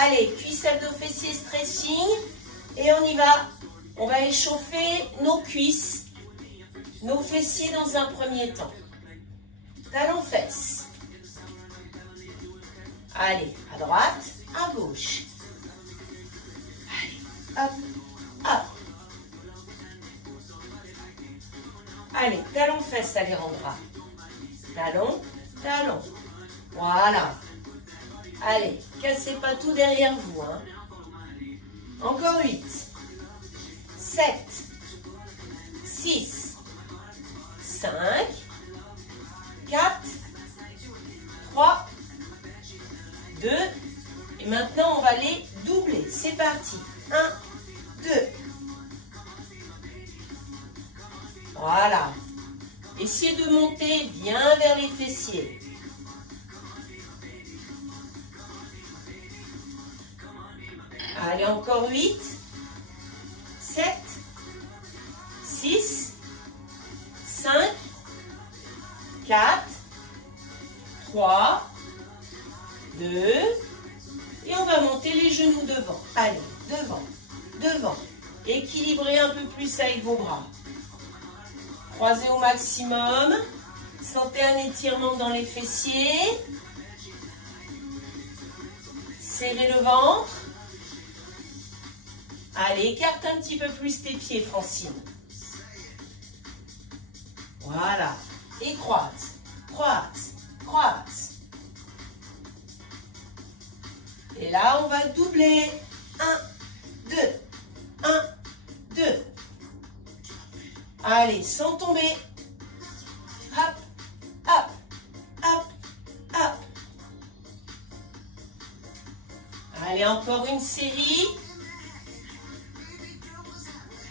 Allez, cuisse, abdos, fessiers, stretching. Et on y va. On va échauffer nos cuisses, nos fessiers dans un premier temps. Talons, fesses. Allez, à droite, à gauche. Allez, hop, hop. Allez, talons, fesses, ça les rendra. Talons, talons. Voilà. Allez, cassez pas tout derrière vous. Hein. Encore 8, 7, 6, 5, 4, 3, 2. Et maintenant, on va les doubler. C'est parti. 1, 2. Voilà. Essayez de monter bien vers les fessiers. Allez, encore 8, 7, 6, 5, 4, 3, 2, et on va monter les genoux devant. Allez, devant, devant. Équilibrez un peu plus avec vos bras. Croisez au maximum. Sentez un étirement dans les fessiers. Serrez le ventre. Allez, écarte un petit peu plus tes pieds, Francine. Voilà. Et croise, croise, croise. Et là, on va doubler. 1, 2, 1, 2. Allez, sans tomber. Hop, hop, hop, hop. Allez, encore une série.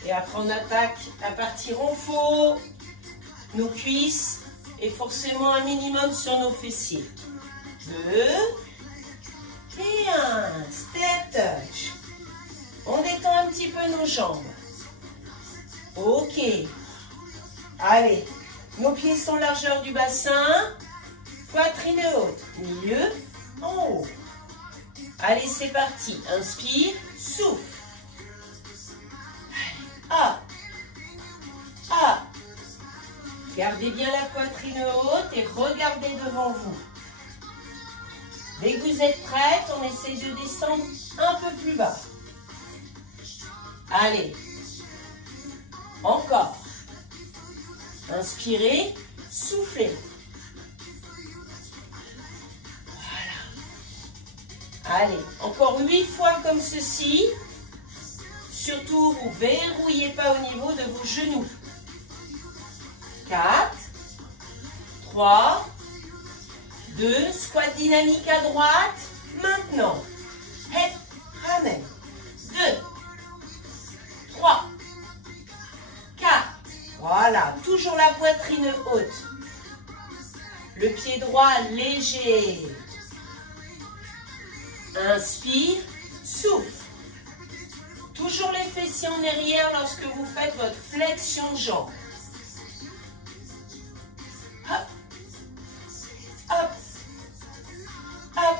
Et après, on attaque à partir en faux. Nos cuisses et forcément un minimum sur nos fessiers. 2 et 1. Step touch. On détend un petit peu nos jambes. Ok. Allez. Nos pieds sont largeur du bassin. Poitrine haute. Milieu en haut. Allez, c'est parti. Inspire. Souffle. Ah, ah. Gardez bien la poitrine haute et regardez devant vous. Dès que vous êtes prête, on essaie de descendre un peu plus bas. Allez. Encore. Inspirez, soufflez. Voilà. Allez, encore 8 fois comme ceci. Surtout, vous ne verrouillez pas au niveau de vos genoux. 4, 3, 2, squat dynamique à droite. Maintenant, hep, ramène. 2, 3, 4. Voilà, toujours la poitrine haute. Le pied droit léger. Inspire, souffle. Toujours les fessiers en arrière lorsque vous faites votre flexion de jambe. Hop, hop, hop.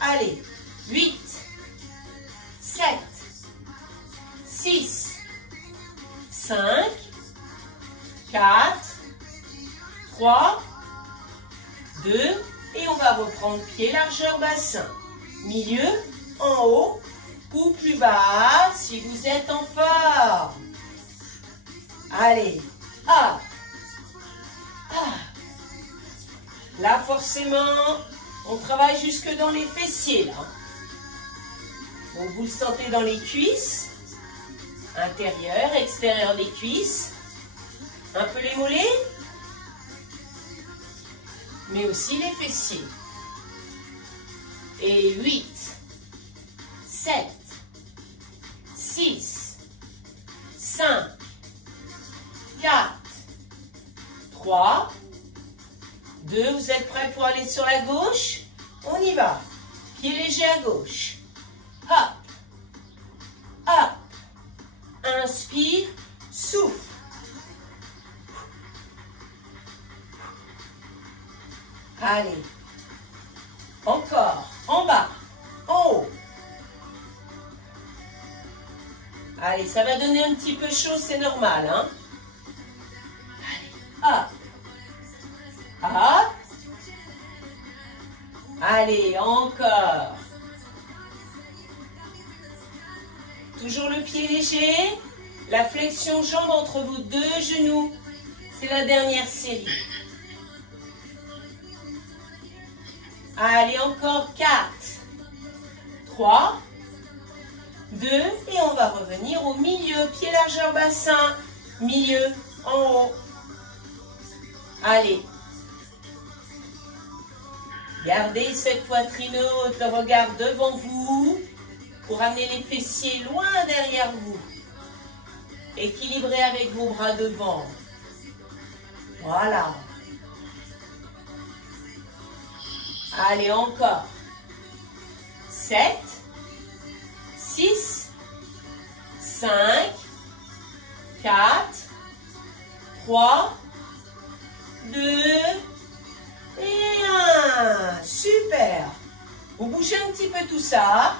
Allez, 8, 7, 6, 5, 4, 3, 2, et on va reprendre pied largeur bassin. Milieu, en haut, ou plus bas si vous êtes en forme. Allez, hop, hop. Là, forcément, on travaille jusque dans les fessiers. Là. Donc, vous le sentez dans les cuisses, intérieur, extérieur des cuisses, un peu les mollets, mais aussi les fessiers. Et 8, 7, 6, 5, 4, 3, 2, vous êtes prêts pour aller sur la gauche? On y va. Pied léger à gauche. Hop, hop. Inspire, souffle. Allez. Encore, en bas, en haut. Allez, ça va donner un petit peu chaud, c'est normal, hein. Allez, hop. Hop. Allez, encore. Toujours le pied léger. La flexion jambe entre vos deux genoux. C'est la dernière série. Allez, encore 4, 3, 2, et on va revenir au milieu. Pied largeur bassin, milieu, en haut. Allez. Gardez cette poitrine haute, le regard devant vous pour amener les fessiers loin derrière vous. Équilibrez avec vos bras devant. Voilà. Allez, encore. 7, 6, 5, 4, 3, 2 et 1. Super. Vous bougez un petit peu tout ça.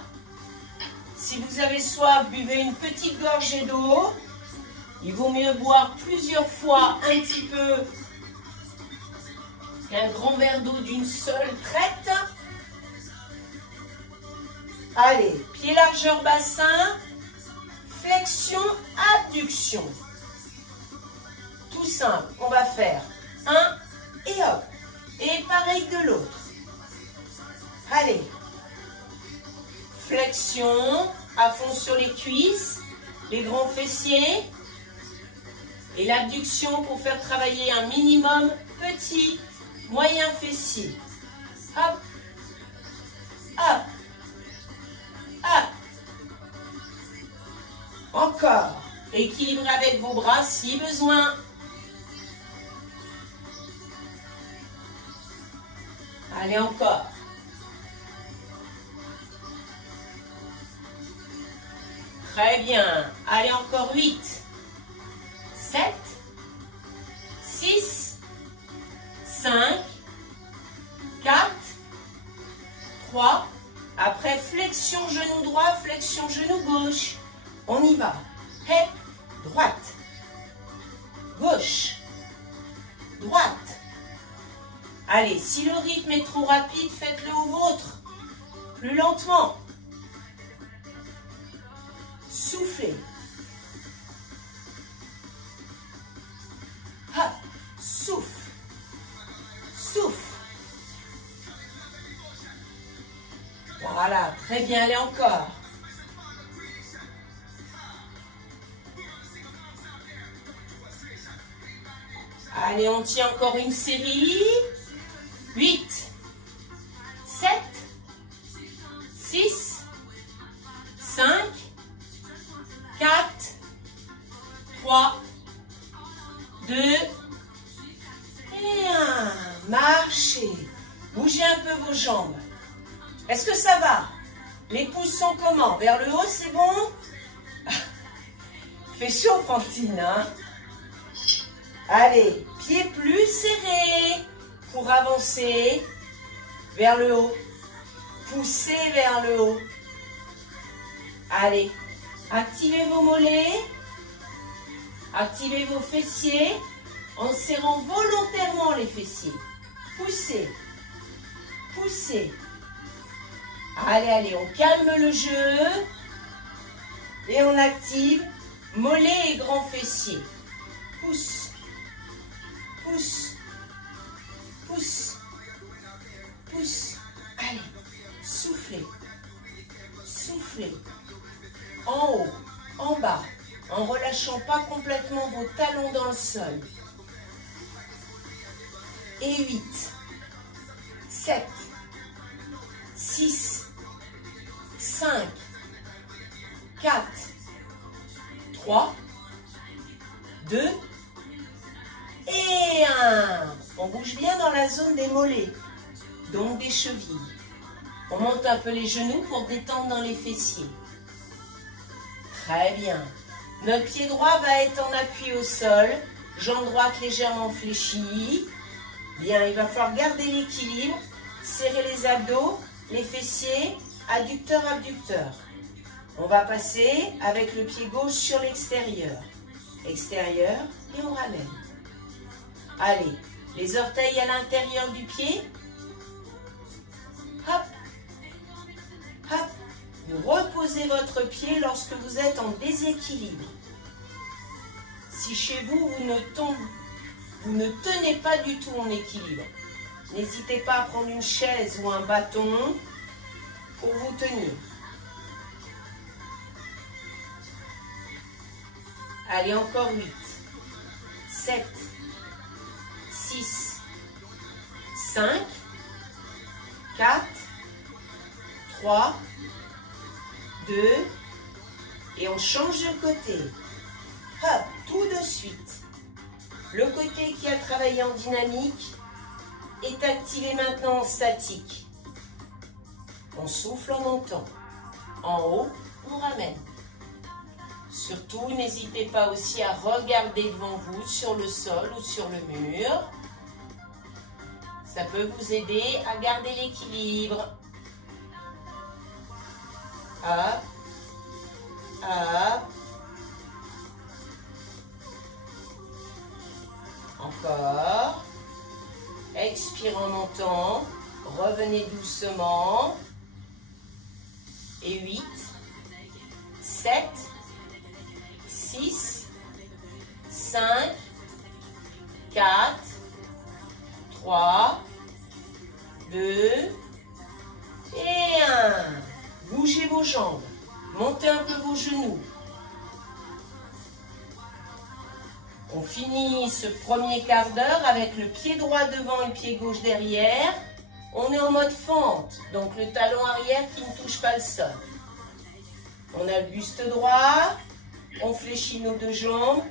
Si vous avez soif, buvez une petite gorgée d'eau. Il vaut mieux boire plusieurs fois un petit peu qu'un grand verre d'eau d'une seule traite. Allez, pied largeur bassin, flexion, abduction. Tout simple, on va faire un et hop. Et pareil de l'autre. Allez, flexion, à fond sur les cuisses, les grands fessiers. Et l'abduction pour faire travailler un minimum petit, moyen fessier. Hop, hop, hop. Encore. Équilibrez avec vos bras si besoin. Allez, encore. Très bien. Allez, encore 8. 7, 6, 5, 4, 3. Après, flexion genou droit, flexion genou gauche. On y va. Hep, droite, gauche, droite. Allez, si le rythme est trop rapide, faites-le au vôtre. Plus lentement. Soufflez. Hop, souffle, souffle. Voilà, très bien, allez encore. Allez, on tient encore une série. 8, 7, 6, 5, 4, 3, 2 et 1. Marchez. Bougez un peu vos jambes. Est-ce que ça va? Les pouces sont comment? Vers le haut, c'est bon? Fait chaud, Francine, hein? Allez, pieds plus serrés pour avancer vers le haut. Poussez vers le haut. Allez, activez vos mollets. Activez vos fessiers en serrant volontairement les fessiers. Poussez. Poussez. Allez, allez, on calme le jeu. Et on active mollets et grands fessiers. Pousse. Pousse. Pousse. Pousse. Allez, soufflez. Soufflez. En haut, en bas. En relâchant pas complètement vos talons dans le sol. Et 8, 7, 6, 5, 4, 3, 2 et 1. On bouge bien dans la zone des mollets, donc des chevilles. On monte un peu les genoux pour détendre dans les fessiers. Très bien. Notre pied droit va être en appui au sol, jambe droite légèrement fléchie. Bien, il va falloir garder l'équilibre, serrer les abdos, les fessiers, adducteur, abducteur. On va passer avec le pied gauche sur l'extérieur. Extérieur et on ramène. Allez, les orteils à l'intérieur du pied. Hop, hop. Vous reposez votre pied lorsque vous êtes en déséquilibre. Si chez vous, vous ne tenez pas du tout en équilibre, n'hésitez pas à prendre une chaise ou un bâton pour vous tenir. Allez, encore 8, 7, 6, 5, 4, 3, 2, et on change de côté. Hop, tout de suite. Le côté qui a travaillé en dynamique est activé maintenant en statique. On souffle en montant. En haut, on ramène. Surtout, n'hésitez pas aussi à regarder devant vous, sur le sol ou sur le mur. Ça peut vous aider à garder l'équilibre. Hop, hop. Encore. Expire en montant. Revenez doucement. Et 8, 7, 6, 5, 4, 3, 2 et 1. Bougez vos jambes. Montez un peu vos genoux. On finit ce premier quart d'heure avec le pied droit devant et le pied gauche derrière. On est en mode fente, donc le talon arrière qui ne touche pas le sol. On a le buste droit, on fléchit nos deux jambes,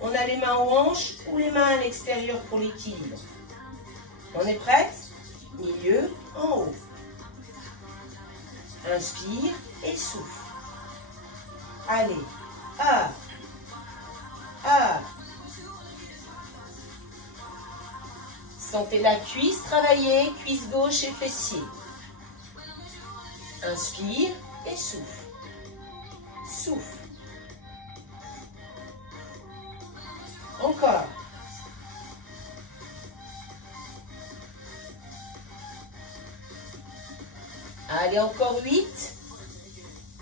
on a les mains aux hanches ou les mains à l'extérieur pour l'équilibre. On est prête? Milieu, en haut. Inspire et souffle. Allez, up, up. Sentez la cuisse travailler, cuisse gauche et fessier. Inspire et souffle. Souffle. Encore. Allez, encore 8,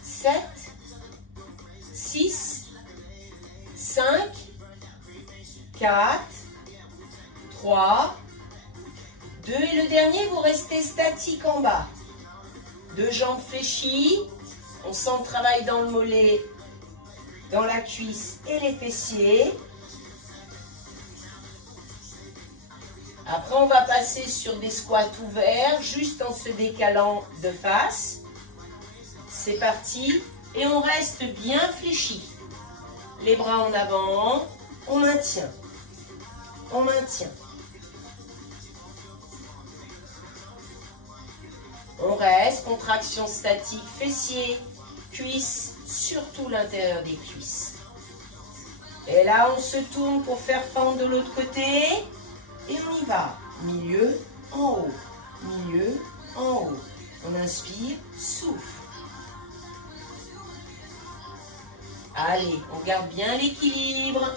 7, 6, 5, 4, 3, 2 et le dernier, vous restez statique en bas. Deux jambes fléchies, on sent le travail dans le mollet, dans la cuisse et les fessiers. Après, on va passer sur des squats ouverts, juste en se décalant de face. C'est parti. Et on reste bien fléchi. Les bras en avant, on maintient. On maintient. On reste, contraction statique, fessiers, cuisses, surtout l'intérieur des cuisses. Et là, on se tourne pour faire fente de l'autre côté. Et on y va. Milieu, en haut. Milieu, en haut. On inspire, souffle. Allez, on garde bien l'équilibre.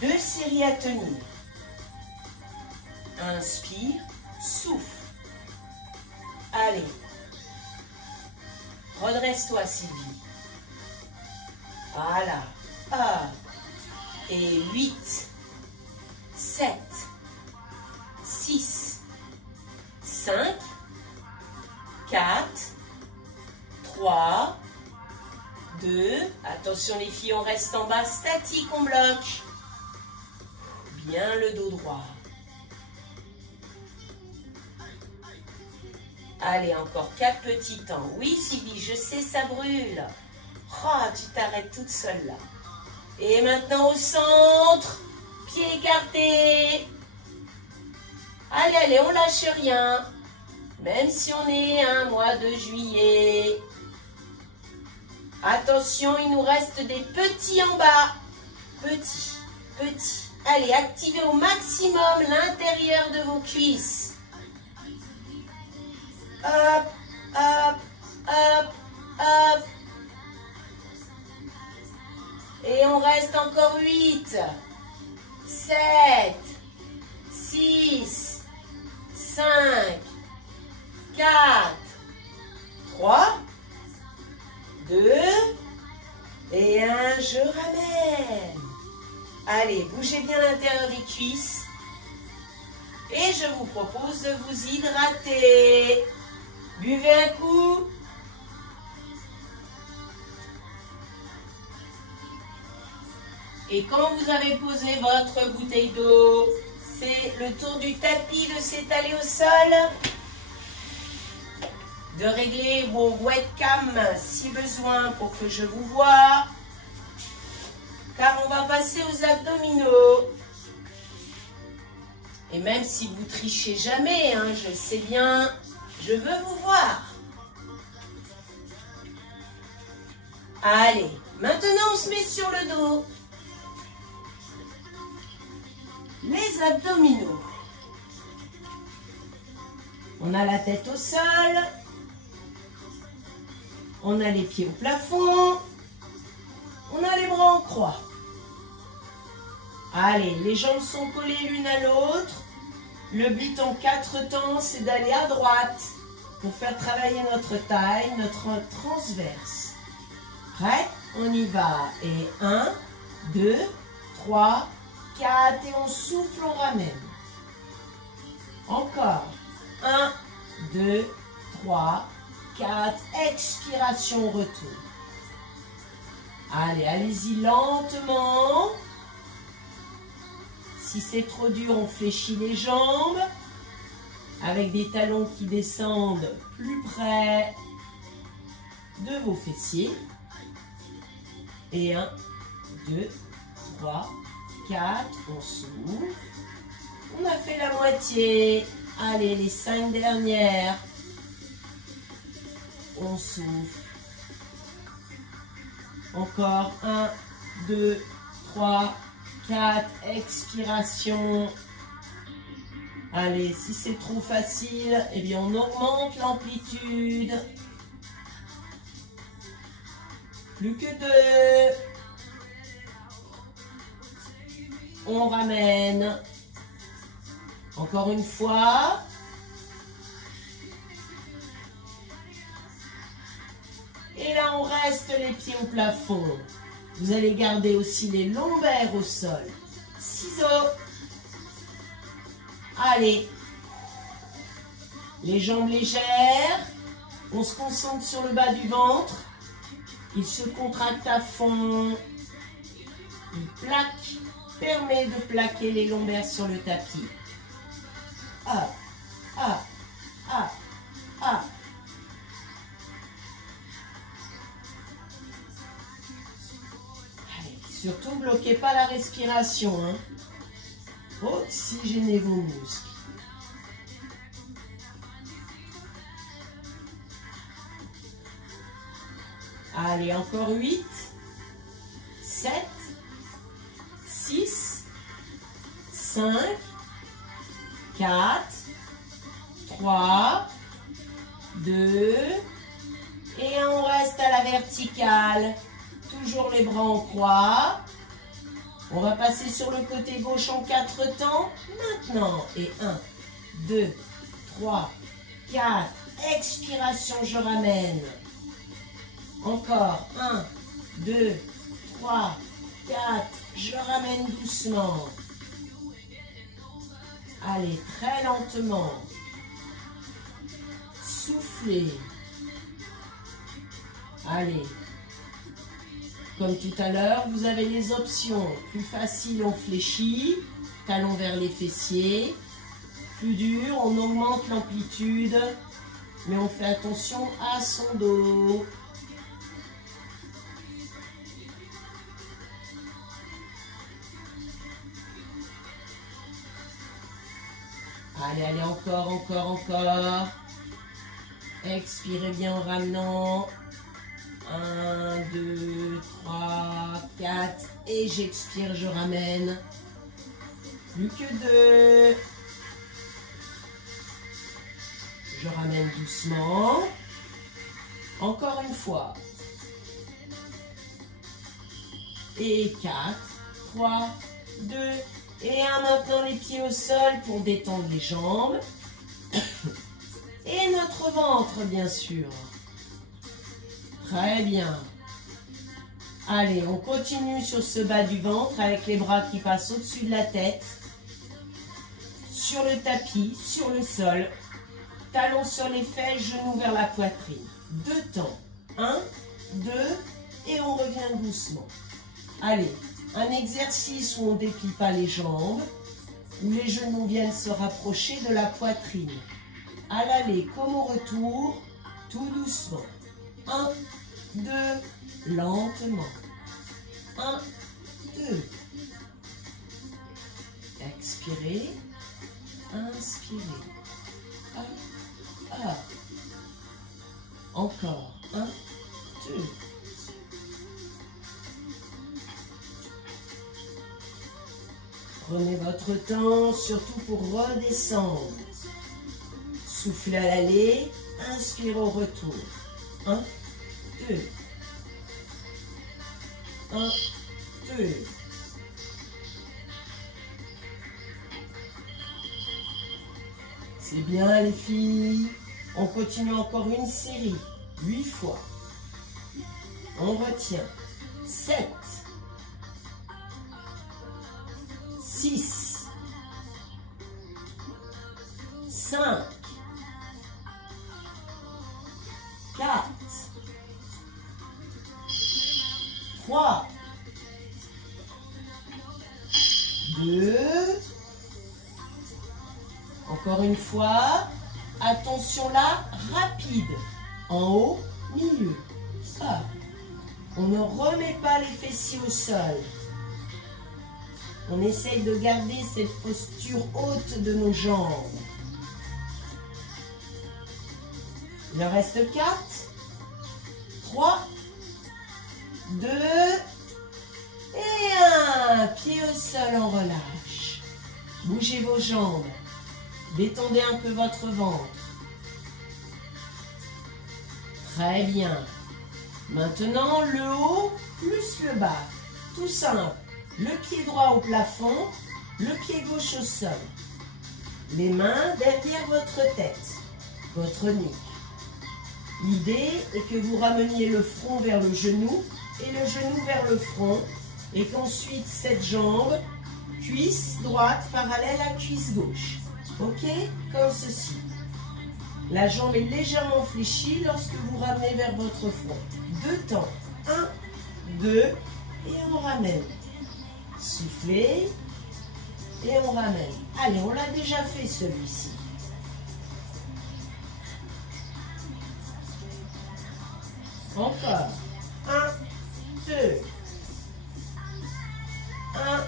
2 séries à tenir. Inspire, souffle. Allez. Redresse-toi, Sylvie. Voilà. 1 et 8, 7, 6, 5, 4, 3, 2. Attention les filles, on reste en bas, statique, on bloque. Bien le dos droit. Allez, encore 4 petits temps. Oui, Sylvie, je sais, ça brûle. Oh, tu t'arrêtes toute seule là. Et maintenant au centre. Pieds écartés. Allez, allez, on lâche rien. Même si on est un mois de juillet. Attention, il nous reste des petits en bas. Petits, petits. Allez, activez au maximum l'intérieur de vos cuisses. Hop, hop, hop, hop. on reste encore 8, 7, 6, 5, 4, 3, 2, et 1, je ramène. Allez, bougez bien l'intérieur des cuisses. Et je vous propose de vous hydrater. Buvez un coup. Et quand vous avez posé votre bouteille d'eau, c'est le tour du tapis de s'étaler au sol, de régler vos webcams si besoin pour que je vous voie, car on va passer aux abdominaux. Et même si vous trichez jamais, hein, je sais bien, je veux vous voir. Allez, maintenant on se met sur le dos. Les abdominaux. On a la tête au sol. On a les pieds au plafond. On a les bras en croix. Allez, les jambes sont collées l'une à l'autre. Le but en 4 temps, c'est d'aller à droite pour faire travailler notre taille, notre transverse. Prêt? On y va. Et 1, 2, 3, 4. Et on souffle, on ramène. Encore. 1, 2, 3, 4. Expiration, retour. Allez, allez-y lentement. Si c'est trop dur, on fléchit les jambes avec des talons qui descendent plus près de vos fessiers. Et 1, 2, 3, 4, on souffle. On a fait la moitié. Allez, les 5 dernières. On souffle. Encore 1, 2, 3, 4, expiration. Allez, si c'est trop facile, eh bien on augmente l'amplitude. Plus que 2. On ramène. Encore une fois. Et là, on reste les pieds au plafond. Vous allez garder aussi les lombaires au sol. Ciseaux. Allez. Les jambes légères. On se concentre sur le bas du ventre. Il se contracte à fond. Il plaque. Permet de plaquer les lombaires sur le tapis. Ah, ah, ah, ah. Surtout, ne bloquez pas la respiration. Hein. Oxygénez vos muscles. Allez, encore 8, 7, 6, 5, 4, 3, 2, et on reste à la verticale. Toujours les bras en croix. On va passer sur le côté gauche en 4 temps. Maintenant. Et 1, 2, 3, 4. Expiration, je ramène. Encore. 1, 2, 3, 4. Je ramène doucement. Allez, très lentement. Soufflez. Allez. Comme tout à l'heure, vous avez les options. Plus facile, on fléchit, talons vers les fessiers. Plus dur, on augmente l'amplitude, mais on fait attention à son dos. Allez, allez, encore, encore, encore. Expirez bien en ramenant. 1, 2, 3, 4. Et j'expire, je ramène. Plus que 2. Je ramène doucement. Encore une fois. Et 4, 3, 2 et 1. Maintenant les pieds au sol pour détendre les jambes. Et notre ventre, bien sûr. Très bien. Allez, on continue sur ce bas du ventre avec les bras qui passent au-dessus de la tête. Sur le tapis, sur le sol. Talons sur les fesses, genoux vers la poitrine. 2 temps. 1, 2 et on revient doucement. Allez, un exercice où on ne déplie pas les jambes, où les genoux viennent se rapprocher de la poitrine. À l'aller comme au retour, tout doucement. 1, 2, lentement. 1, 2. Expirez. Inspirez. 1, 1. Encore. 1, 2. Prenez votre temps, surtout pour redescendre. Soufflez à l'aller, inspirez au retour. 1, 2. 1, 2. C'est bien les filles. On continue encore une série. 8 fois. On retient. 7. 6. 5. 4. 3. 2. Encore une fois. Attention là, rapide. En haut, milieu. Ah. On ne remet pas les fessiers au sol. On essaye de garder cette posture haute de nos jambes. Il en reste 4, 3, 2 et 1. Pied au sol, on relâche. Bougez vos jambes. Détendez un peu votre ventre. Très bien. Maintenant, le haut plus le bas. Tout simple. Le pied droit au plafond, le pied gauche au sol. Les mains derrière votre tête, votre nuque. L'idée est que vous rameniez le front vers le genou et le genou vers le front. Et qu'ensuite, cette jambe, cuisse droite parallèle à cuisse gauche. Ok? Comme ceci. La jambe est légèrement fléchie lorsque vous ramenez vers votre front. 2 temps. 1, 2 et on ramène. Soufflez et on ramène. Allez, on l'a déjà fait celui-ci. Encore. 1, 2. 1,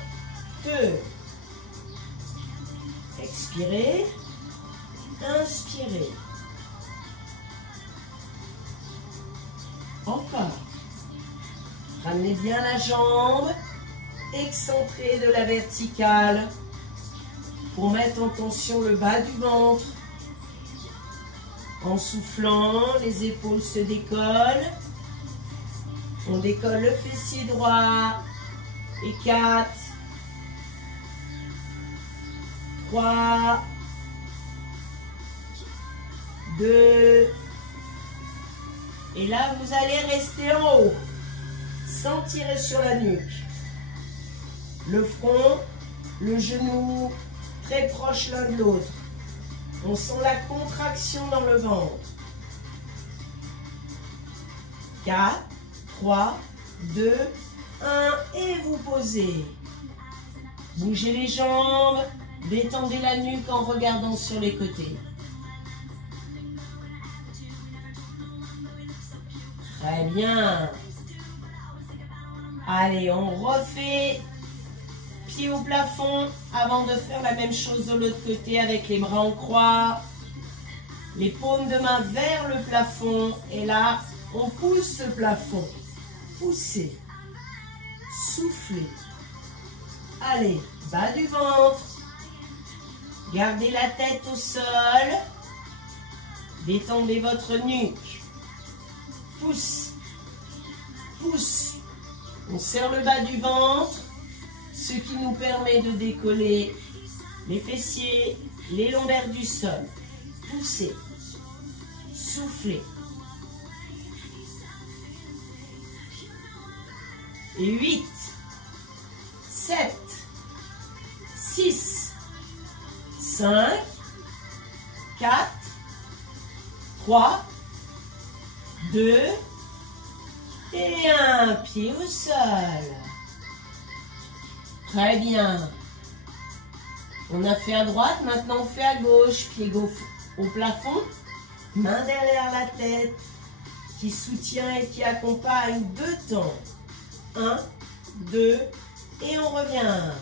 2. Expirez. Inspirez. Encore. Ramenez bien la jambe. Excentré de la verticale pour mettre en tension le bas du ventre. En soufflant, les épaules se décollent. On décolle le fessier droit. Et 4, 3, 2. Et là, vous allez rester en haut, sans tirer sur la nuque. Le front, le genou, très proche l'un de l'autre. On sent la contraction dans le ventre. 4, 3, 2, 1 et vous posez. Bougez les jambes, détendez la nuque en regardant sur les côtés. Très bien. Allez, on refait pied au plafond avant de faire la même chose de l'autre côté avec les bras en croix. Les paumes de main vers le plafond. Et là, on pousse le plafond. Poussez. Soufflez. Allez, bas du ventre. Gardez la tête au sol. Détendez votre nuque. Pousse. Pousse. On serre le bas du ventre, ce qui nous permet de décoller les fessiers, les lombaires du sol. Poussez, soufflez. Et 8, 7, 6, 5, 4, 3, 2, et un pied au sol. Très bien. On a fait à droite, maintenant on fait à gauche. Pied gauche au plafond, main derrière la tête, qui soutient et qui accompagne 2 temps. 1, 2, et on revient.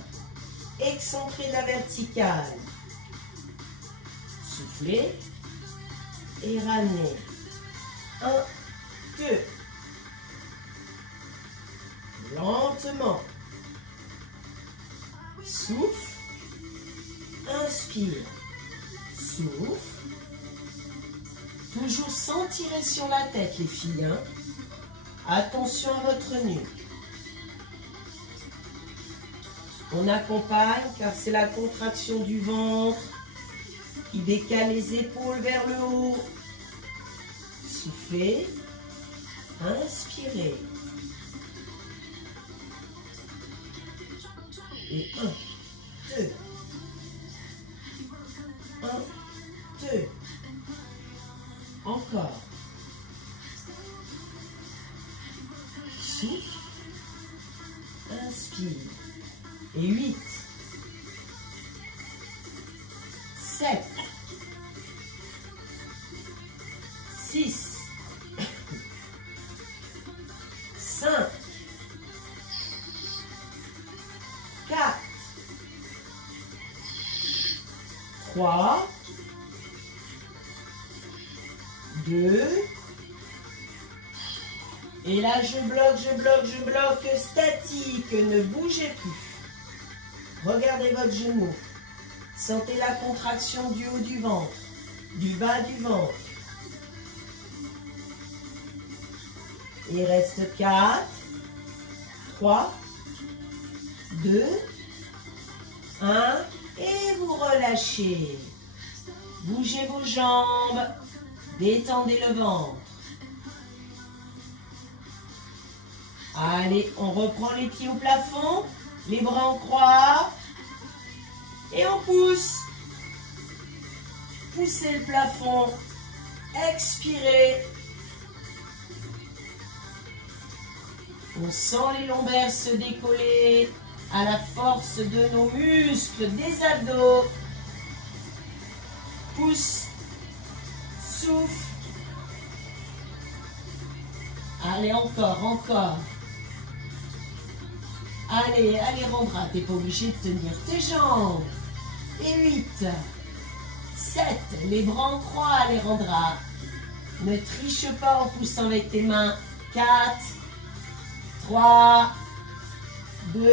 Excentré de la verticale. Soufflez et ramenez. 1, 2. Lentement. Souffle. Inspire. Souffle. Toujours sans tirer sur la tête, les filles. Hein? Attention à votre nuque. On accompagne car c'est la contraction du ventre qui décale les épaules vers le haut. Soufflez. Inspirez. Et 1, 2. 1, 2. Encore. Souffle. Inspire. Et 8. 7. 6. 5. 4. 3. 2. Et là, je bloque, statique, ne bougez plus. Regardez votre genou. Sentez la contraction du haut du ventre, du bas du ventre. Il reste 4, 3, 2, 1 et vous relâchez. Bougez vos jambes, détendez le ventre. Allez, on reprend les pieds au plafond, les bras en croix et on pousse. Poussez le plafond, expirez. On sent les lombaires se décoller à la force de nos muscles des abdos. Pousse, souffle. Allez, encore. Allez, Rendra, t'es pas obligé de tenir tes jambes. Et 8, 7, les bras en croix, Rendra. Ne triche pas en poussant avec tes mains. 4, 3, 2,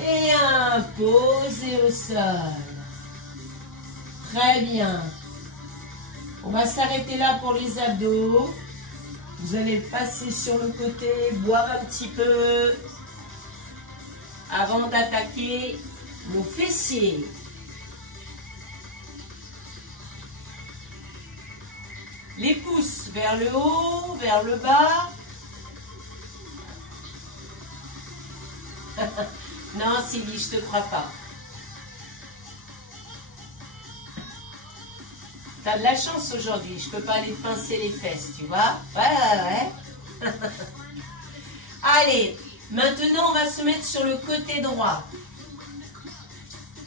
et 1. Posez au sol. Très bien. On va s'arrêter là pour les abdos. Vous allez passer sur le côté, boire un petit peu avant d'attaquer nos fessiers. Les pouces vers le haut, vers le bas. Non, Sylvie, je te crois pas. T'as de la chance aujourd'hui, je peux pas aller te pincer les fesses, tu vois? Ouais. Allez, maintenant on va se mettre sur le côté droit.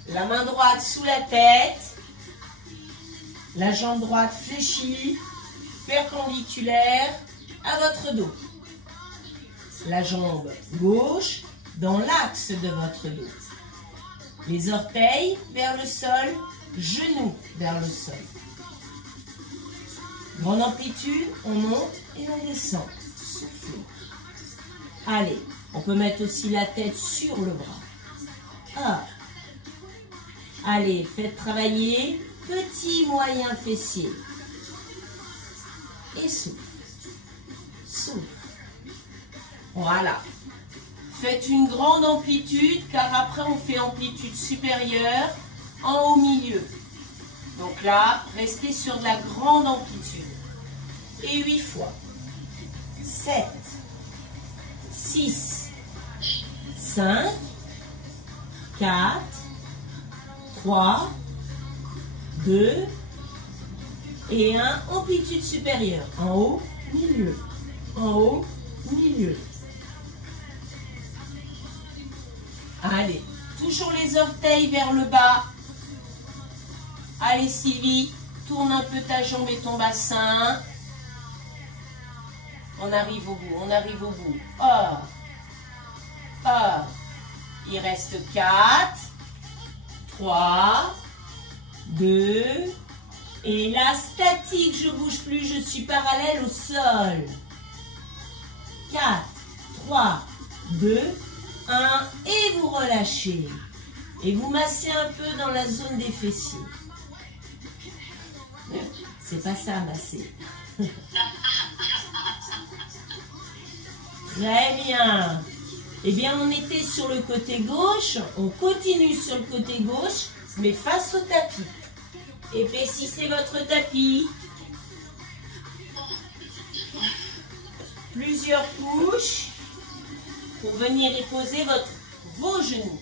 La main droite sous la tête. La jambe droite fléchie, perpendiculaire à votre dos. La jambe gauche dans l'axe de votre dos. Les orteils vers le sol, genoux vers le sol. Grande amplitude, on monte et on descend. Soufflez. Allez, on peut mettre aussi la tête sur le bras. Ah. Allez, faites travailler petit, moyen fessier. Et souffle. Souffle. Voilà. Faites une grande amplitude, car après on fait amplitude supérieure en haut milieu. Donc là, restez sur de la grande amplitude. Et 8 fois. 7, 6, 5, 4, 3, 2 et 1. Amplitude supérieure. En haut, milieu. En haut, milieu. Allez, toujours les orteils vers le bas. Allez Sylvie, tourne un peu ta jambe et ton bassin. On arrive au bout, on arrive au bout. Oh. Oh. Il reste 4, 3, 2, et là, statique, je ne bouge plus, je suis parallèle au sol. 4, 3, 2, 1, et vous relâchez. Et vous massez un peu dans la zone des fessiers. C'est pas ça, masser. Très bien. Eh bien, on était sur le côté gauche. On continue sur le côté gauche, mais face au tapis. Épaississez votre tapis. Plusieurs couches pour venir y poser vos genoux.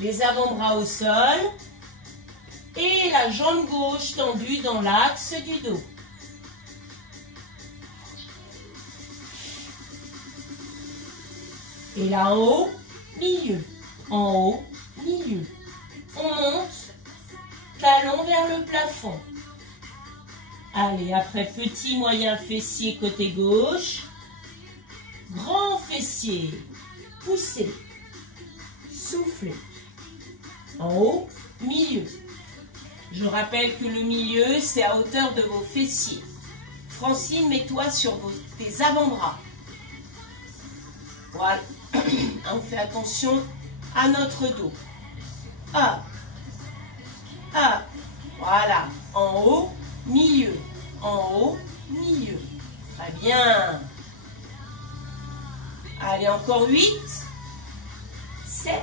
Les avant-bras au sol et la jambe gauche tendue dans l'axe du dos. Et là en haut, milieu. En haut, milieu. On monte, talon vers le plafond. Allez, après petit, moyen fessier côté gauche. Grand fessier. Poussez. Soufflez. En haut, milieu. Je rappelle que le milieu, c'est à hauteur de vos fessiers. Francine, mets-toi sur tes avant-bras. Voilà. On fait attention à notre dos. Hop. Hop. Voilà. En haut, milieu. En haut, milieu. Très bien. Allez, encore 8, 7,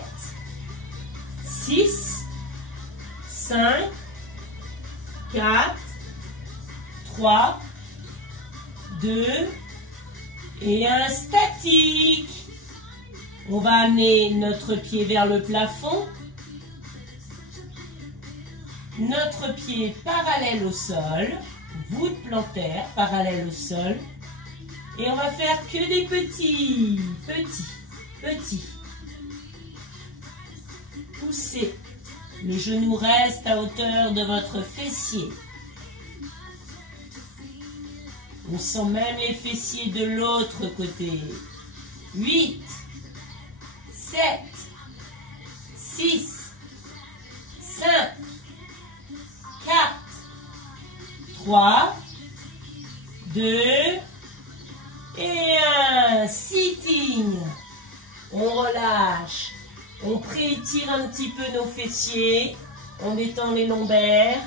6, 5, 4, 3, 2 et 1 statique. On va amener notre pied vers le plafond. Notre pied parallèle au sol. Voûte plantaire parallèle au sol. Et on va faire que des petits. Poussez. Le genou reste à hauteur de votre fessier. On sent même les fessiers de l'autre côté. 8, 7, 6, 5, 4, 3, 2 et 1. Sitting. On relâche. On préétire un petit peu nos fessiers. On détend les lombaires.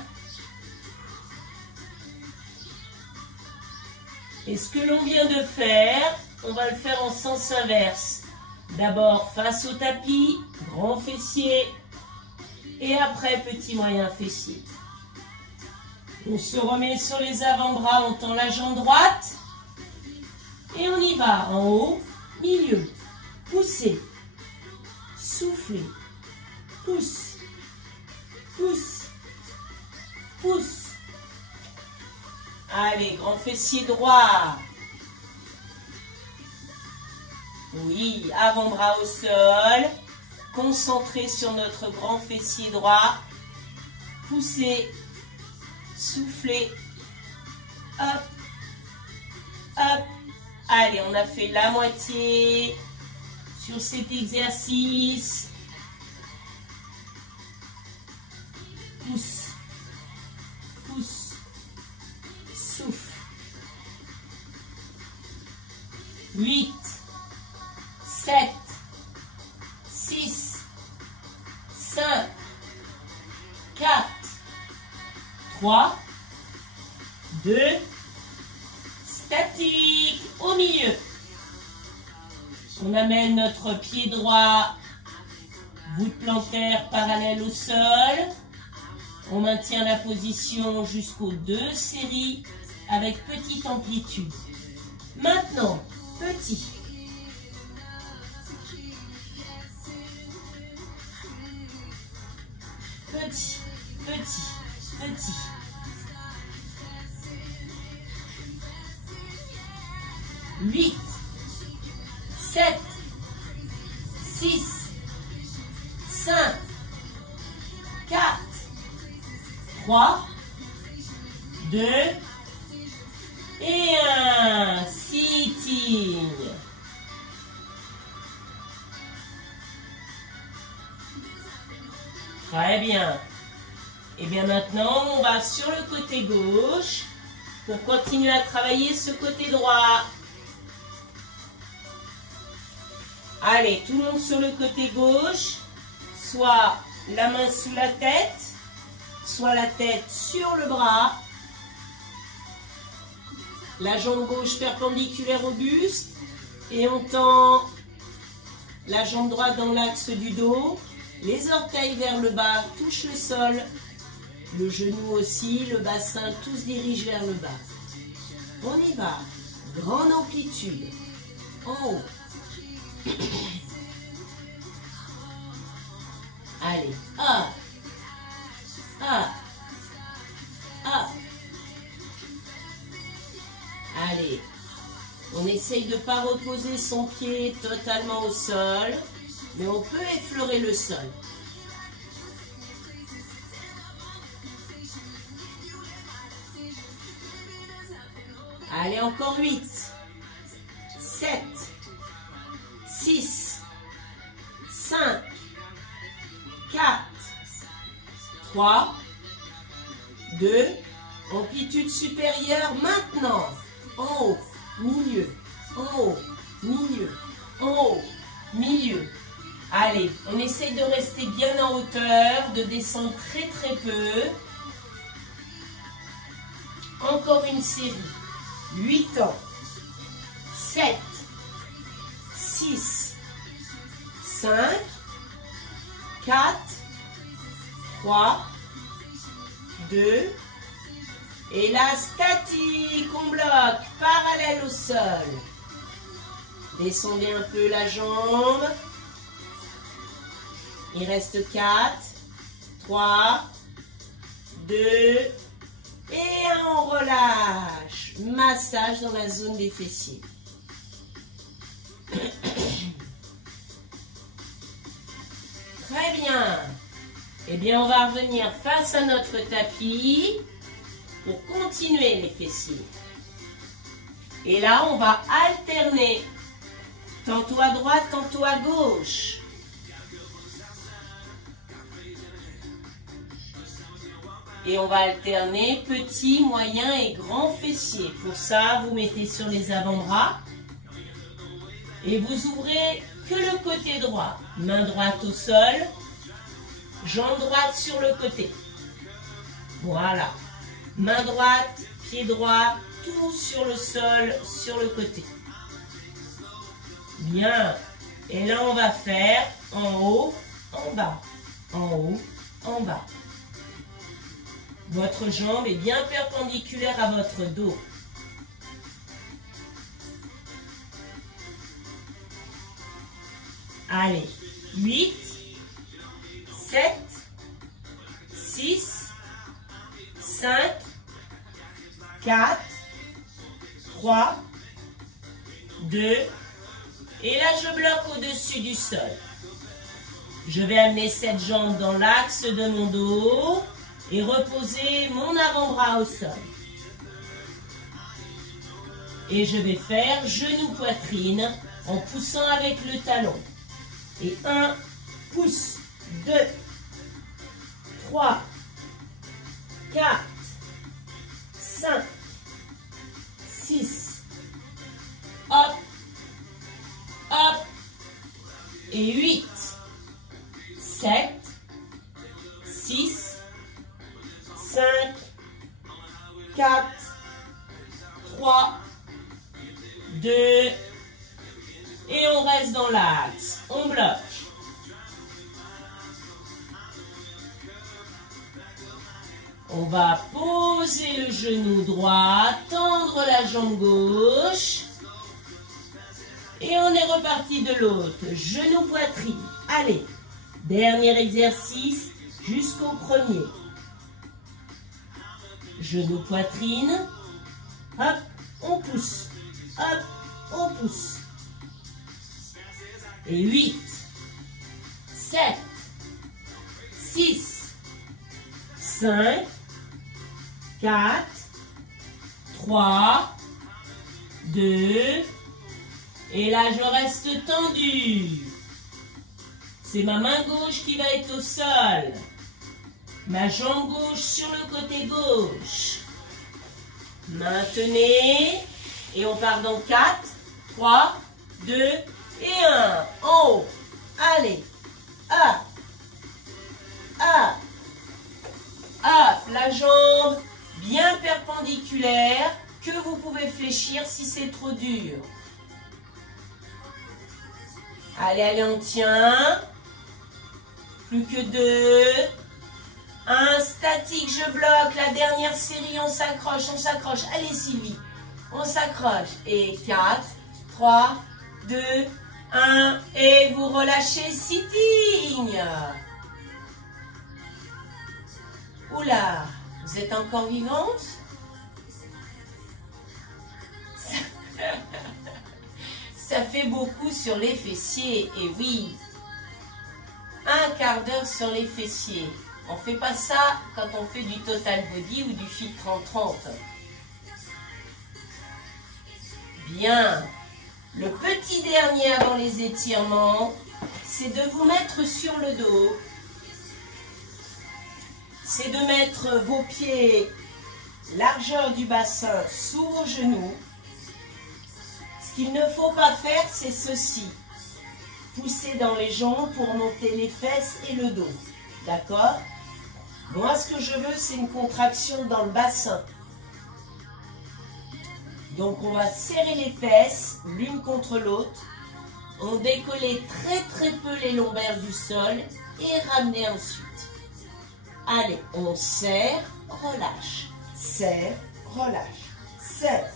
Et ce que l'on vient de faire, on va le faire en sens inverse. D'abord face au tapis, grand fessier. Et après, petit moyen fessier. On se remet sur les avant-bras, on tend la jambe droite. Et on y va. En haut, milieu. Poussez. Soufflez. Pousse. Pousse. Pousse. Allez, grand fessier droit. Oui, avant-bras au sol. Concentré sur notre grand fessier droit. Poussez. Soufflez. Hop. Hop. Allez, on a fait la moitié sur cet exercice. Pousse. Pousse. Souffle. 8, 7, 6, 5, 4, 3, 2, statique au milieu. On amène notre pied droit, voûte plantaire parallèle au sol. On maintient la position jusqu'aux 2 séries avec petite amplitude. Maintenant, petit. Petit, petit, petit. 8, 7, 6, 5, 4, 3, 2 et 1. Sitting. Très bien. Et bien maintenant, on va sur le côté gauche pour continuer à travailler ce côté droit. Allez, tout le monde sur le côté gauche, soit la main sous la tête, soit la tête sur le bras. La jambe gauche perpendiculaire au buste et on tend la jambe droite dans l'axe du dos. Les orteils vers le bas touchent le sol. Le genou aussi, le bassin, tout se dirige vers le bas. On y va. Grande amplitude. En haut. Allez. Up. Up. Up. Allez. On essaye de ne pas reposer son pied totalement au sol, mais on peut effleurer le sol. Allez, encore 8, 7, 6, 5, 4, 3, 2, amplitude supérieure maintenant. En haut, milieu, en haut, milieu, en haut, milieu. Allez, on essaye de rester bien en hauteur, de descendre très très peu. Encore une série. 8 ans. 7, 6, 5, 4, 3, 2, et là, statique, on bloque, parallèle au sol. Descendez un peu la jambe. Il reste 4, 3, 2, et on relâche. Massage dans la zone des fessiers. Très bien. Eh bien, on va revenir face à notre tapis pour continuer les fessiers. Et là, on va alterner. Tantôt à droite, tantôt à gauche. Et on va alterner petit, moyen et grand fessier. Pour ça, vous mettez sur les avant-bras. Et vous ouvrez que le côté droit. Main droite au sol. Jambe droite sur le côté. Voilà. Main droite, pied droit, tout sur le sol, sur le côté. Bien. Et là, on va faire en haut, en bas. En haut, en bas. Votre jambe est bien perpendiculaire à votre dos. Allez. 8, 7, 6, 5, 4, 3, 2, et là je bloque au-dessus du sol. Je vais amener cette jambe dans l'axe de mon dos et reposer mon avant-bras au sol. Et je vais faire genou-poitrine en poussant avec le talon. Et 1, pousse, 2, 3, 4, 5, 6, hop, hop, et 8, 7, 6, 5, 4, 3, 2, Et on reste dans l'axe. On bloque. On va poser le genou droit, tendre la jambe gauche. Et on est reparti de l'autre. Genou, poitrine. Allez, dernier exercice jusqu'au premier. Genou, poitrine. Hop, on pousse. Hop, on pousse. Et 8, 7, 6, 5, 4, 3, 2, et là je reste tendu. C'est ma main gauche qui va être au sol. Ma jambe gauche sur le côté gauche. Maintenez. Et on part dans 4, 3, 2 et 1. En haut. Allez. Up. Up. Up. La jambe bien perpendiculaire que vous pouvez fléchir si c'est trop dur. Allez, allez, on tient. Plus que 2. 1, statique, je bloque. La dernière série, on s'accroche, on s'accroche. Allez, Sylvie, on s'accroche. Et 4, 3, 2, 1. Et vous relâchez, sitting. Oula, vous êtes encore vivante? Ça fait beaucoup sur les fessiers, et oui. Un quart d'heure sur les fessiers. On ne fait pas ça quand on fait du total body ou du fit 30-30. Bien. Le petit dernier avant les étirements, c'est de vous mettre sur le dos. C'est de mettre vos pieds largeur du bassin sous vos genoux. Ce qu'il ne faut pas faire, c'est ceci. Pousser dans les jambes pour monter les fesses et le dos. D'accord? Moi, ce que je veux, c'est une contraction dans le bassin. Donc, on va serrer les fesses l'une contre l'autre. On décolle très peu les lombaires du sol et ramener ensuite. Allez, on serre, relâche. Serre, relâche. Serre.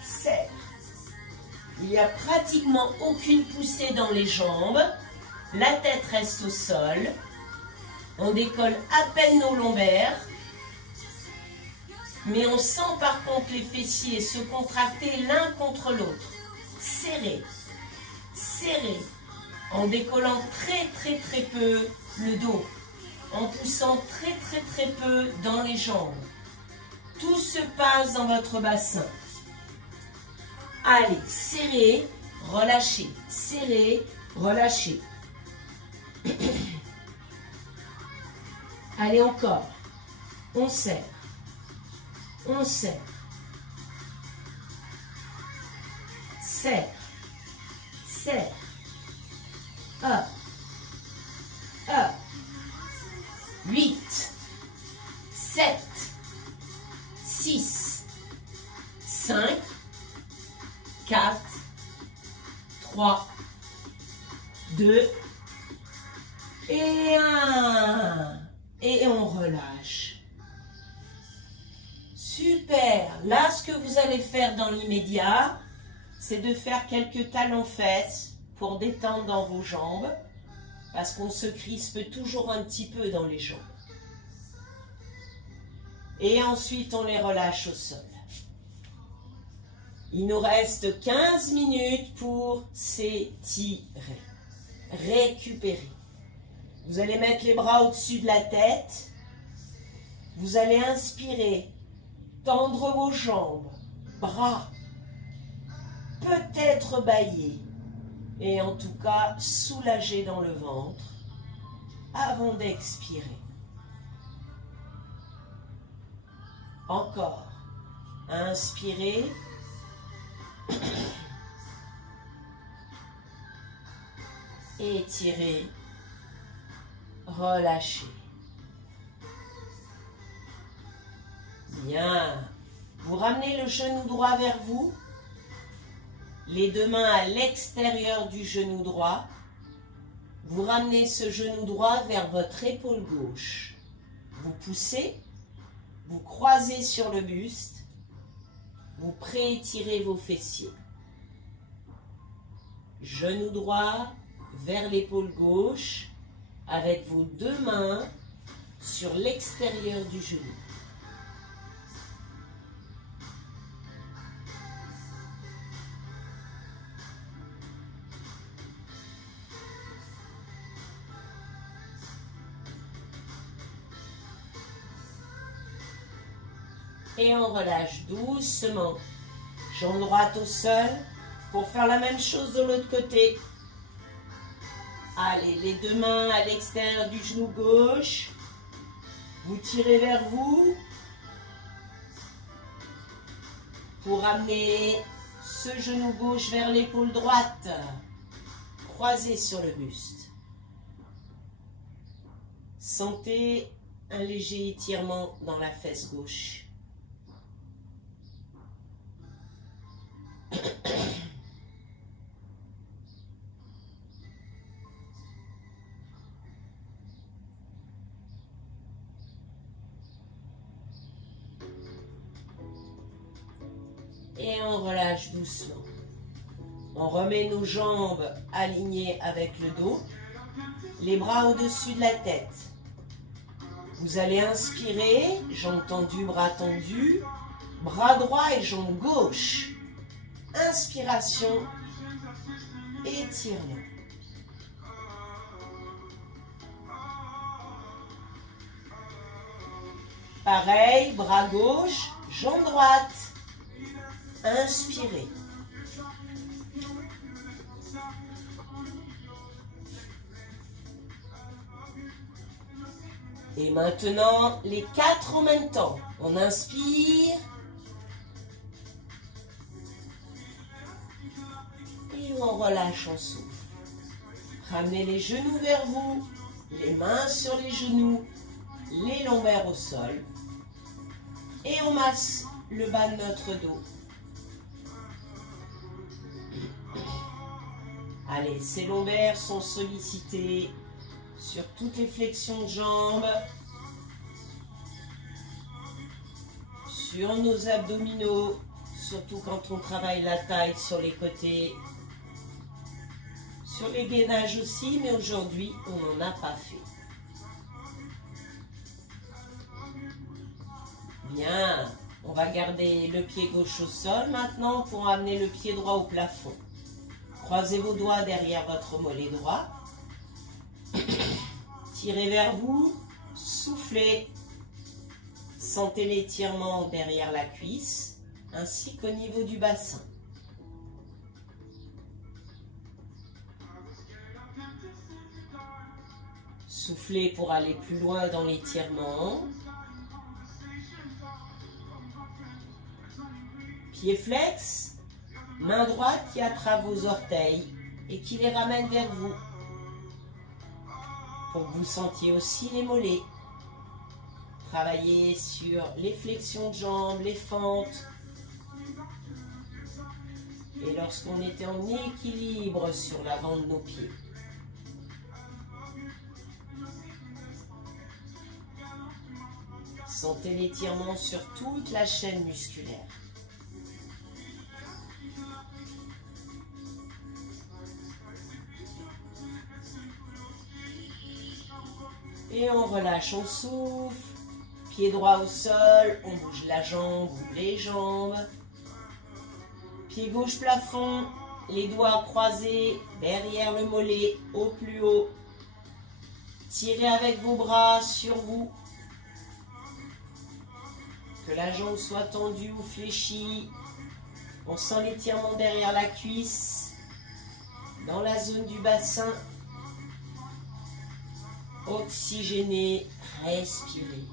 Serre. Il n'y a pratiquement aucune poussée dans les jambes. La tête reste au sol. On décolle à peine nos lombaires. Mais on sent par contre les fessiers se contracter l'un contre l'autre. Serré. Serré. En décollant très peu le dos. En poussant très peu dans les jambes. Tout se passe dans votre bassin. Allez, serrez, relâchez. Serrez, relâchez. Allez, encore. On serre. On serre. Serre. Serre. Up. Up. 8, 7, 6, 5, 4, 3, 2 et 1. Et on relâche. Super. Là, ce que vous allez faire dans l'immédiat, c'est de faire quelques talons-fesses pour détendre dans vos jambes. Parce qu'on se crispe toujours un petit peu dans les jambes. Et ensuite, on les relâche au sol. Il nous reste 15 minutes pour s'étirer. Récupérer. Vous allez mettre les bras au-dessus de la tête. Vous allez inspirer. Tendre vos jambes. Bras. Peut-être bâiller. Et en tout cas, soulager dans le ventre avant d'expirer. Encore. Inspirez. Étirez. Relâchez. Bien. Vous ramenez le genou droit vers vous. Les deux mains à l'extérieur du genou droit. Vous ramenez ce genou droit vers votre épaule gauche. Vous poussez, vous croisez sur le buste, vous préétirez vos fessiers. Genou droit vers l'épaule gauche avec vos deux mains sur l'extérieur du genou. Et on relâche doucement. Jambe droite au sol pour faire la même chose de l'autre côté. Allez, les deux mains à l'extérieur du genou gauche. Vous tirez vers vous pour amener ce genou gauche vers l'épaule droite. Croisez sur le buste. Sentez un léger étirement dans la fesse gauche. Et on relâche doucement. On remet nos jambes alignées avec le dos, les bras au-dessus de la tête. Vous allez inspirer, jambes tendues, bras tendus, bras droit et jambe gauche. Inspiration, étirement. Pareil, bras gauche, jambe droite. Inspirez. Et maintenant, les quatre en même temps. On inspire. Et on relâche, on souffle. Ramenez les genoux vers vous. Les mains sur les genoux. Les lombaires au sol. Et on masse le bas de notre dos. Allez, ces lombaires sont sollicités sur toutes les flexions de jambes, sur nos abdominaux, surtout quand on travaille la taille sur les côtés, sur les gainages aussi, mais aujourd'hui, on n'en a pas fait. Bien, on va garder le pied gauche au sol maintenant pour amener le pied droit au plafond. Croisez vos doigts derrière votre mollet droit. Tirez vers vous, soufflez. Sentez l'étirement derrière la cuisse, ainsi qu'au niveau du bassin. Soufflez pour aller plus loin dans l'étirement. Pied flex. Main droite qui attrape vos orteils et qui les ramène vers vous. Pour que vous sentiez aussi les mollets. Travaillez sur les flexions de jambes, les fentes. Et lorsqu'on était en équilibre sur l'avant de nos pieds. Sentez l'étirement sur toute la chaîne musculaire. Et on relâche, on souffle. Pied droit au sol, on bouge la jambe ou les jambes. Pied gauche plafond, les doigts croisés derrière le mollet, au plus haut. Tirez avec vos bras sur vous. Que la jambe soit tendue ou fléchie. On sent l'étirement derrière la cuisse, dans la zone du bassin. Oxygénez, respirez.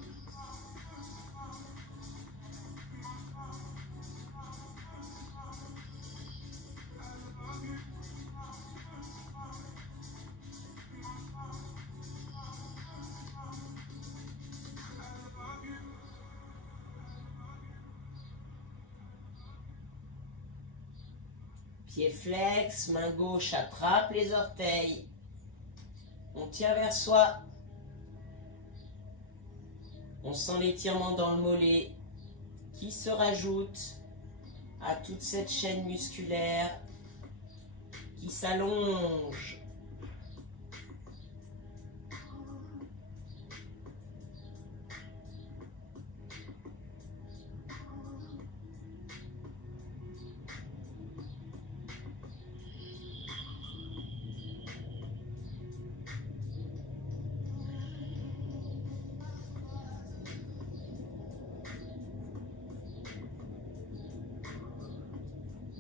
Pied flex, main gauche attrape les orteils. On tient vers soi. On sent l'étirement dans le mollet qui se rajoute à toute cette chaîne musculaire qui s'allonge.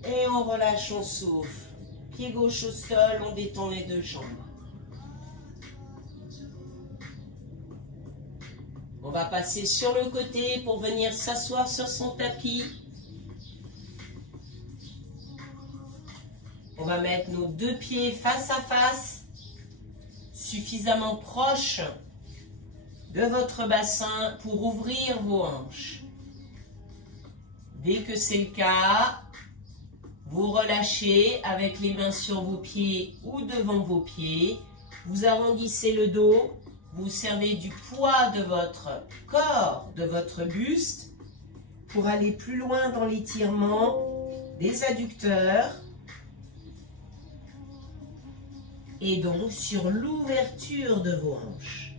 Et on relâche, on souffle. Pied gauche au sol, on détend les deux jambes. On va passer sur le côté pour venir s'asseoir sur son tapis. On va mettre nos deux pieds face à face, suffisamment proches de votre bassin pour ouvrir vos hanches. Dès que c'est le cas, vous relâchez avec les mains sur vos pieds ou devant vos pieds. Vous arrondissez le dos. Vous servez du poids de votre corps, de votre buste, pour aller plus loin dans l'étirement des adducteurs. Et donc sur l'ouverture de vos hanches.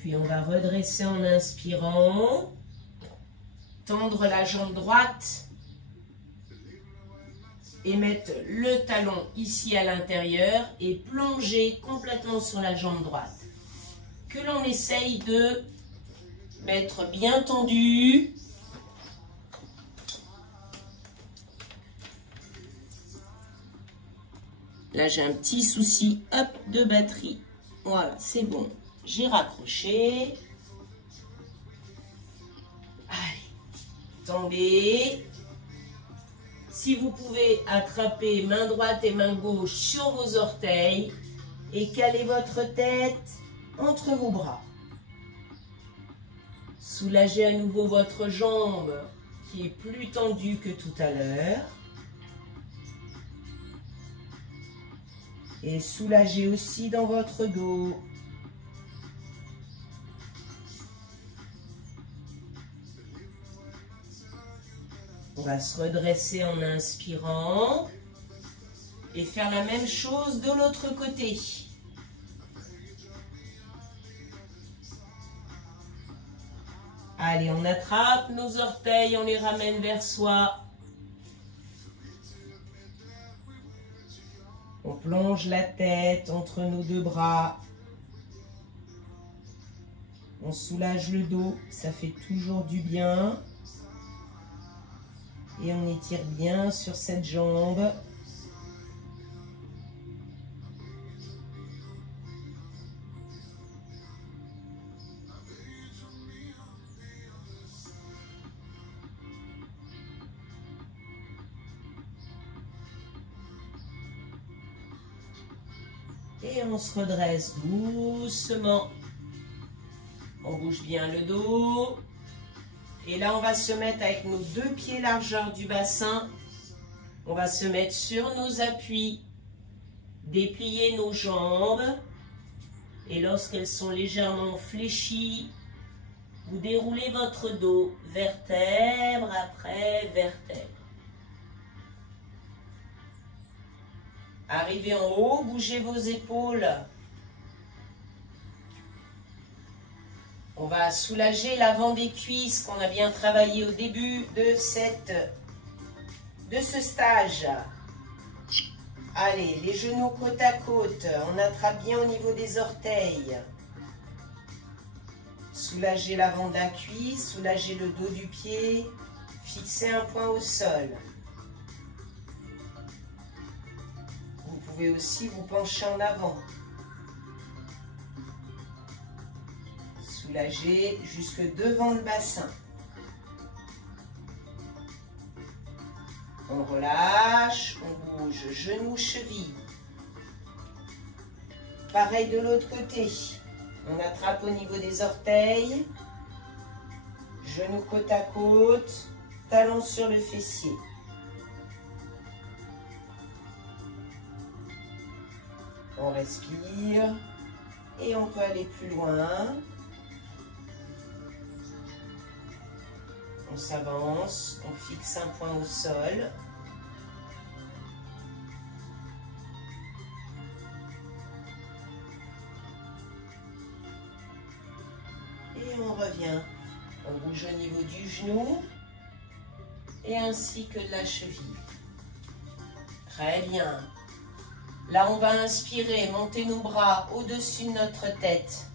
Puis on va redresser en inspirant, tendre la jambe droite et mettre le talon ici à l'intérieur et plonger complètement sur la jambe droite. Que l'on essaye de mettre bien tendu. Là j'ai un petit souci, hop, de batterie. Voilà, c'est bon. J'ai raccroché. Allez, tendez. Si vous pouvez attraper main droite et main gauche sur vos orteils et caler votre tête entre vos bras. Soulagez à nouveau votre jambe qui est plus tendue que tout à l'heure. Et soulagez aussi dans votre dos. On va se redresser en inspirant et faire la même chose de l'autre côté. Allez, on attrape nos orteils, on les ramène vers soi. On plonge la tête entre nos deux bras. On soulage le dos, ça fait toujours du bien. Et on étire bien sur cette jambe. Et on se redresse doucement. On bouge bien le dos. Et là, on va se mettre avec nos deux pieds largeur du bassin. On va se mettre sur nos appuis. Déplier nos jambes. Et lorsqu'elles sont légèrement fléchies, vous déroulez votre dos, vertèbre après vertèbre. Arrivez en haut, bougez vos épaules. On va soulager l'avant des cuisses qu'on a bien travaillé au début de ce stage. Allez, les genoux côte à côte. On attrape bien au niveau des orteils. Soulagez l'avant de la cuisse, soulagez le dos du pied. Fixez un point au sol. Vous pouvez aussi vous pencher en avant. Soulagez jusque devant le bassin. On relâche, on bouge genoux, chevilles. Pareil de l'autre côté. On attrape au niveau des orteils. Genoux côte à côte. Talons sur le fessier. On respire. Et on peut aller plus loin. On s'avance, on fixe un point au sol. Et on revient. On bouge au niveau du genou et ainsi que de la cheville. Très bien. Là, on va inspirer, monter nos bras au-dessus de notre tête.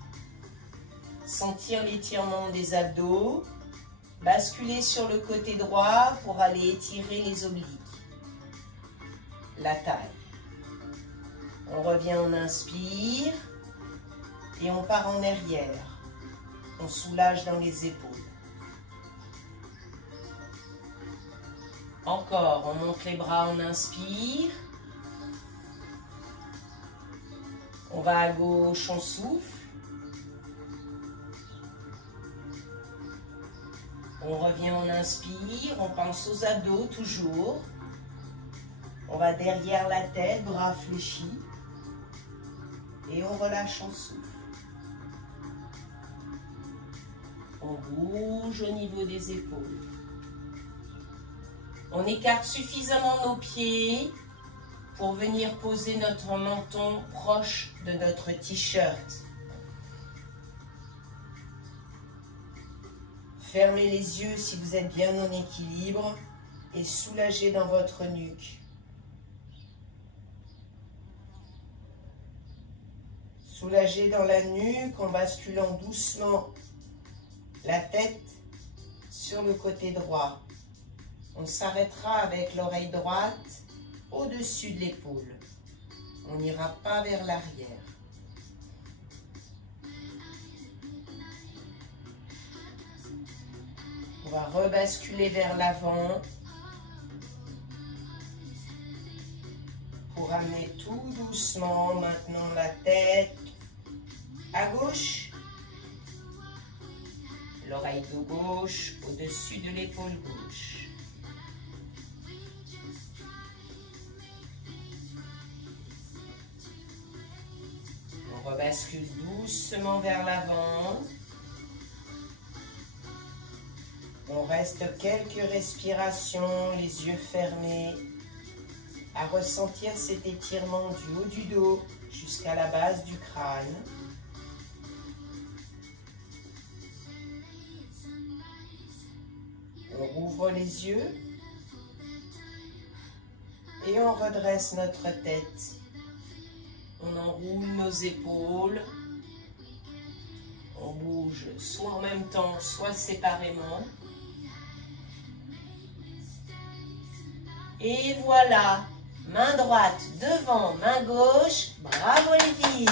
Sentir l'étirement des abdos. Basculer sur le côté droit pour aller étirer les obliques. La taille. On revient, on inspire et on part en arrière. On soulage dans les épaules. Encore, on monte les bras, on inspire. On va à gauche, on souffle. On revient, on inspire, on pense aux abdos toujours. On va derrière la tête, bras fléchis. Et on relâche, on souffle. On bouge au niveau des épaules. On écarte suffisamment nos pieds pour venir poser notre menton proche de notre t-shirt. Fermez les yeux si vous êtes bien en équilibre et soulagez dans votre nuque. Soulagez dans la nuque en basculant doucement la tête sur le côté droit. On s'arrêtera avec l'oreille droite au-dessus de l'épaule. On n'ira pas vers l'arrière. On va rebasculer vers l'avant pour amener tout doucement maintenant la tête à gauche, l'oreille de gauche au-dessus de l'épaule gauche. On rebascule doucement vers l'avant. On reste quelques respirations, les yeux fermés, à ressentir cet étirement du haut du dos jusqu'à la base du crâne. On rouvre les yeux et on redresse notre tête. On enroule nos épaules. On bouge soit en même temps, soit séparément. Et voilà, main droite devant, main gauche, bravo les filles!